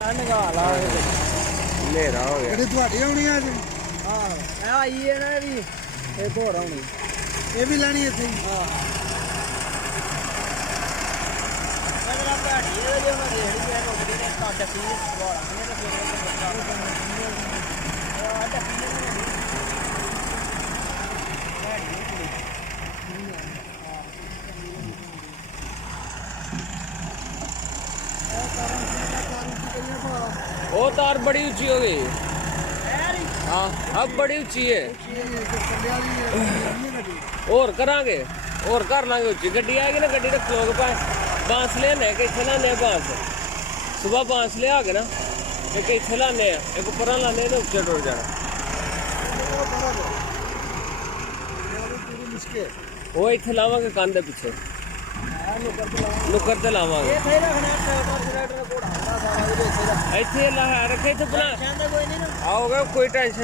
ਹਨੇਰਾ ਹੋ ਗਿਆ। ਜਿਹੜੀ ਤੁਹਾਡੀ ਆਉਣੀ ਆ ਜੀ? ਹਾਂ ਇਹ ਆਈ ਹੈ ਨਾ ਇਹ ਧੋਰ ਆਉਣੀ। ਇਹ ਵੀ ਲੈਣੀ ਇੱਥੇ ਹੀ? ਹਾਂ ਮੇਰਾ ਭਾੜੀ ਇਹ ਜੇ ਮੈਂ ਰੇੜੀ ਹੈ ਰੋਕਦੀ ਨੇ ਕੱਟ ਪੀ ਵਾਲਾ ਨੇ ਫਿਰ ਆ ਟੱਪੀ ਨੇ वो तार बड़ी ऊंची हो गई। हाँ अब बड़ी ऊंची है। और करांगे और कर लांगे ऊंची गड्डी आएगी ना गड्डी रख लोगे बांस ले आने के इतने लाने बांस सुबह बांस ले आगे ना एक इतने लाने एक ऊपर लाने ना ऊंचे टुट जाना वो इतने लावांगे कांधे पीछे नुकर ते लावांगे ਇੱਥੇ ਲਾ ਰੱਖੇ ਇੱਥੇ ਬਣਾ आओगे कोई टेंशन